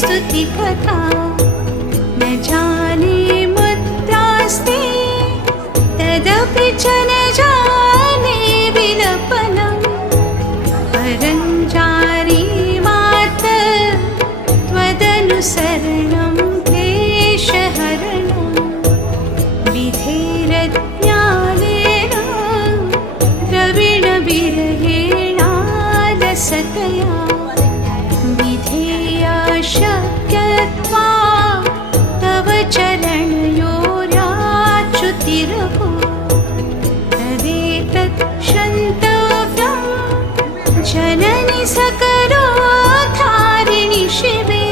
स्तुतिकथा न जाने मुद्रास्ते तदपि च न जाने विलपनम् परञ्जारी मात त्वदनुसरणं क्लेशहरणं विधेरज्ञानेन द्रविणविरहेणालसतया विधेया शक्यत्वा तव चरणयोराच्युतिरहो तदेतत् क्षन्तव्यं जननि सकरो धारिणि शिवे।